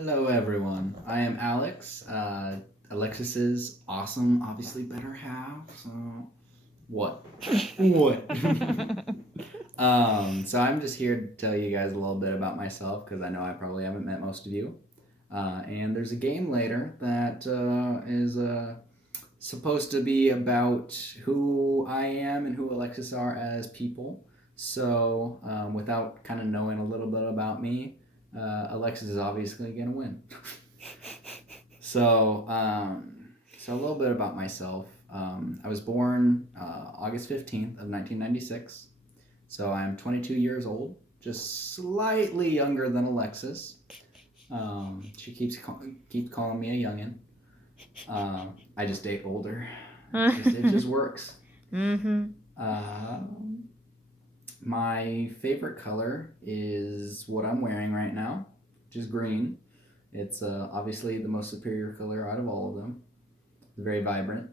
Hello, everyone. I am Alex, Alexis's awesome, obviously better half. So, what? What? So I'm just here to tell you guys a little bit about myself because I know I probably haven't met most of you. And there's a game later that is supposed to be about who I am and who Alexis are as people. So, without kind of knowing a little bit about me, Alexis is obviously going to win. So a little bit about myself. I was born August 15th of 1996. So I'm 22 years old, just slightly younger than Alexis. She keeps calling me a youngin. I just date older. It just works. Mm-hmm. Uh, my favorite color is what I'm wearing right now, which is green. It's obviously the most superior color out of all of them. It's very vibrant.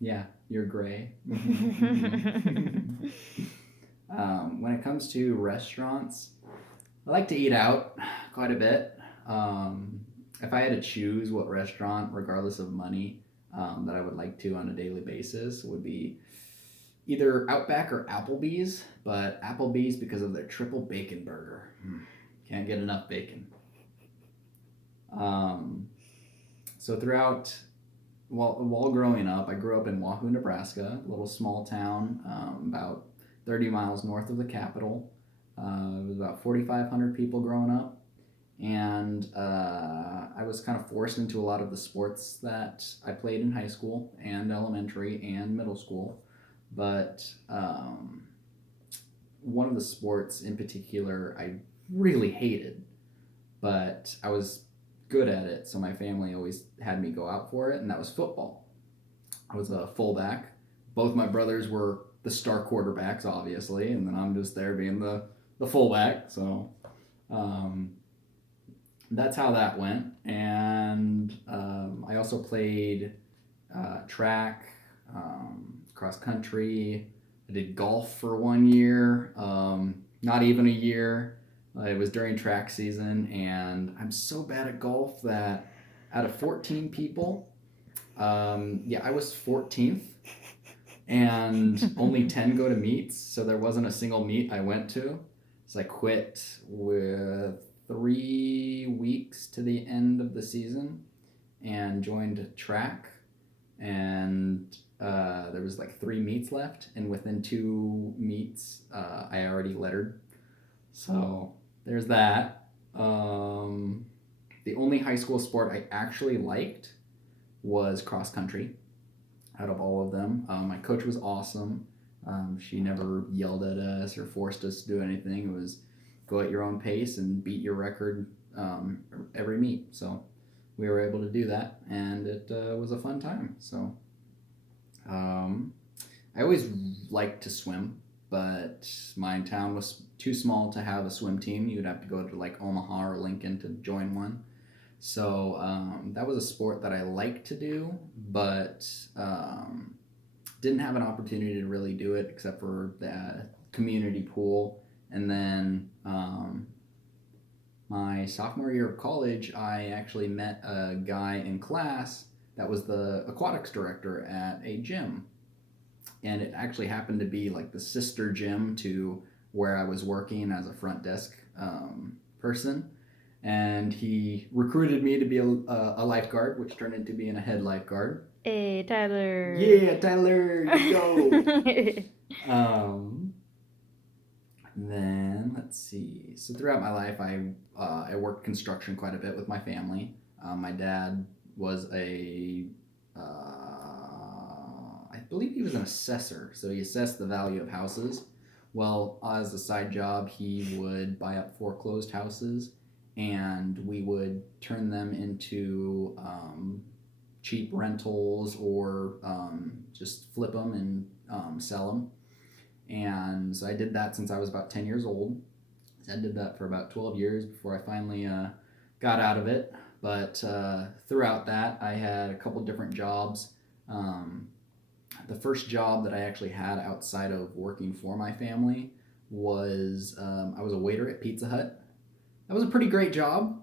Yeah, you're gray. When it comes to restaurants, I like to eat out quite a bit. If I had to choose what restaurant, regardless of money, that I would like to on a daily basis, would be either Outback or Applebee's. But Applebee's because of their triple bacon burger. Can't get enough bacon. Um, so throughout while growing up, I grew up in Wahoo, Nebraska, a little small town about 30 miles north of the capital. It was about 4,500 people growing up, and I was kind of forced into a lot of the sports that I played in high school and elementary and middle school. But one of the sports in particular I really hated, but I was good at it, so my family always had me go out for it, and that was football. I was a fullback. Both my brothers were the star quarterbacks, obviously, and then I'm just there being the fullback. So um, that's how that went. And I also played track, cross country. I did golf for 1 year, not even a year. It was during track season, and I'm so bad at golf that out of 14 people, yeah, I was 14th, and only 10 go to meets, so there wasn't a single meet I went to. So I quit with 3 weeks to the end of the season and joined track, and there was like 3 meets left, and within 2 meets, I already lettered. So there's that. The only high school sport I actually liked was cross country out of all of them. My coach was awesome. She never yelled at us or forced us to do anything. It was go at your own pace and beat your record every meet. So we were able to do that, and it was a fun time. So um, I always liked to swim, but my town was too small to have a swim team. You'd have to go to like Omaha or Lincoln to join one. So that was a sport that I liked to do, but didn't have an opportunity to really do it except for the community pool. And then my sophomore year of college, I actually met a guy in class that was the aquatics director at a gym. And it actually happened to be like the sister gym to where I was working as a front desk person. And he recruited me to be a lifeguard, which turned into being a head lifeguard. Hey, Tyler. Yeah, Tyler, you go. um, then let's see. So throughout my life, I worked construction quite a bit with my family. My dad was I believe he was an assessor, so he assessed the value of houses. Well, as a side job, he would buy up foreclosed houses, and we would turn them into cheap rentals or just flip them and sell them. And so I did that since I was about 10 years old. So I did that for about 12 years before I finally got out of it. But throughout that, I had a couple different jobs. Um, the first job that I actually had outside of working for my family was I was a waiter at Pizza Hut. That was a pretty great job.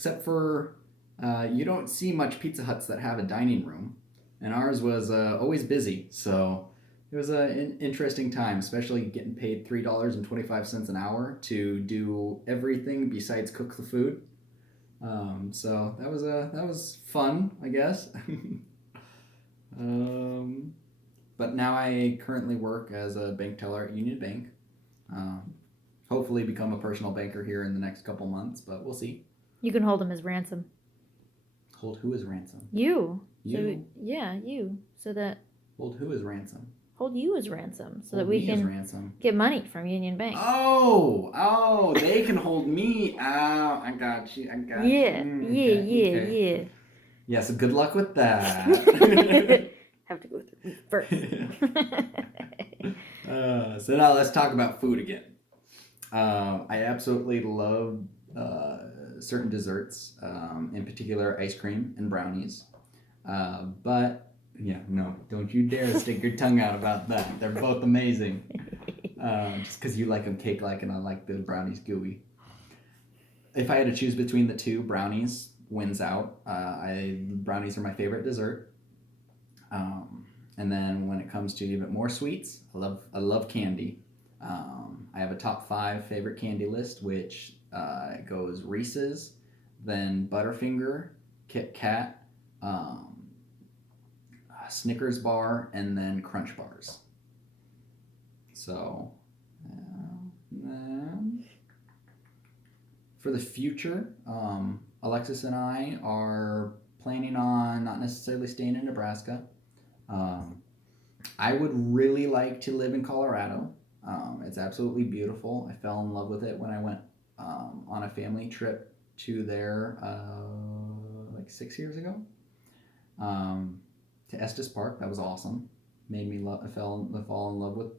except for you don't see much Pizza Huts that have a dining room, and ours was always busy. So it was an interesting time, especially getting paid $3.25 an hour to do everything besides cook the food. So that was fun, I guess. But now I currently work as a bank teller at Union Bank. Hopefully become a personal banker here in the next couple months, but we'll see. You can hold him as ransom. Hold who as ransom? You. You? So, yeah, you. So that... Hold who as ransom? Hold you as ransom. So Hold that we me as can ransom. get money from Union Bank. Oh, they can hold me. Oh, I got you. Yeah, Okay. yeah. Yeah, so good luck with that. Have to go through me first. So now let's talk about food again. I absolutely love certain desserts, in particular ice cream and brownies. But yeah, no, don't you dare stick your tongue out about that. They're both amazing. Just because you like them cake-like and I like the brownies gooey. If I had to choose between the two, brownies wins out. Brownies are my favorite dessert. And then when it comes to even more sweets, I love candy. I have a top 5 favorite candy list, which goes Reese's, then Butterfinger, Kit Kat, Snickers bar, and then Crunch bars. So, for the future, Alexis and I are planning on not necessarily staying in Nebraska. I would really like to live in Colorado. It's absolutely beautiful. I fell in love with it when I went on a family trip to there like 6 years ago. To Estes Park, that was awesome. Made me fall in love with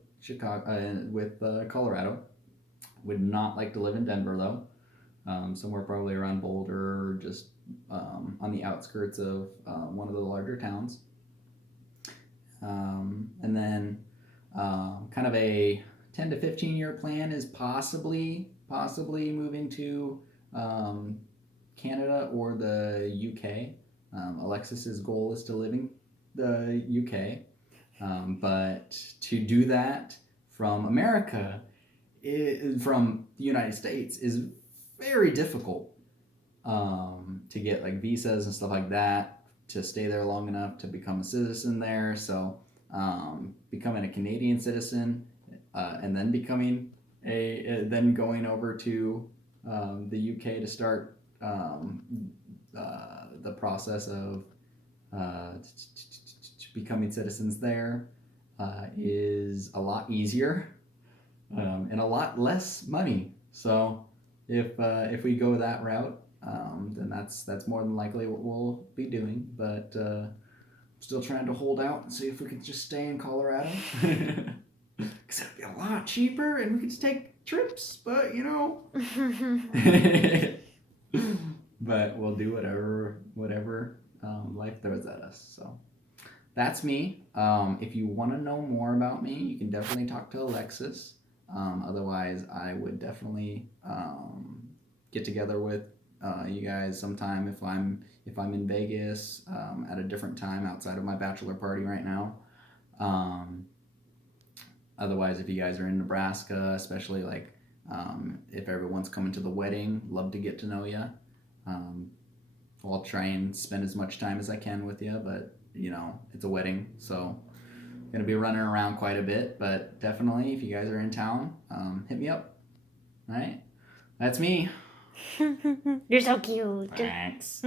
Colorado. Would not like to live in Denver though. Somewhere probably around Boulder or just on the outskirts of one of the larger towns. And then kind of a 10 to 15 year plan is possibly moving to Canada or the UK. Alexis's goal is to live in the UK, but to do that from America, from the United States, is very difficult to get like visas and stuff like that to stay there long enough to become a citizen there. So becoming a Canadian citizen and then becoming then going over to the UK to start the process of becoming citizens there is a lot easier and a lot less money. So if we go that route, then that's more than likely what we'll be doing. But still trying to hold out and see if we could just stay in Colorado. Because it'd be a lot cheaper and we could just take trips, but you know. But we'll do whatever life throws at us. So that's me. If you want to know more about me, you can definitely talk to Alexis. Otherwise, I would definitely get together with you guys sometime if I'm in Vegas at a different time outside of my bachelor party right now. Otherwise, if you guys are in Nebraska, especially like if everyone's coming to the wedding, love to get to know you. I'll try and spend as much time as I can with you, but you know, it's a wedding, so I'm gonna be running around quite a bit, but definitely if you guys are in town, hit me up. All right, that's me. You're so cute. Thanks.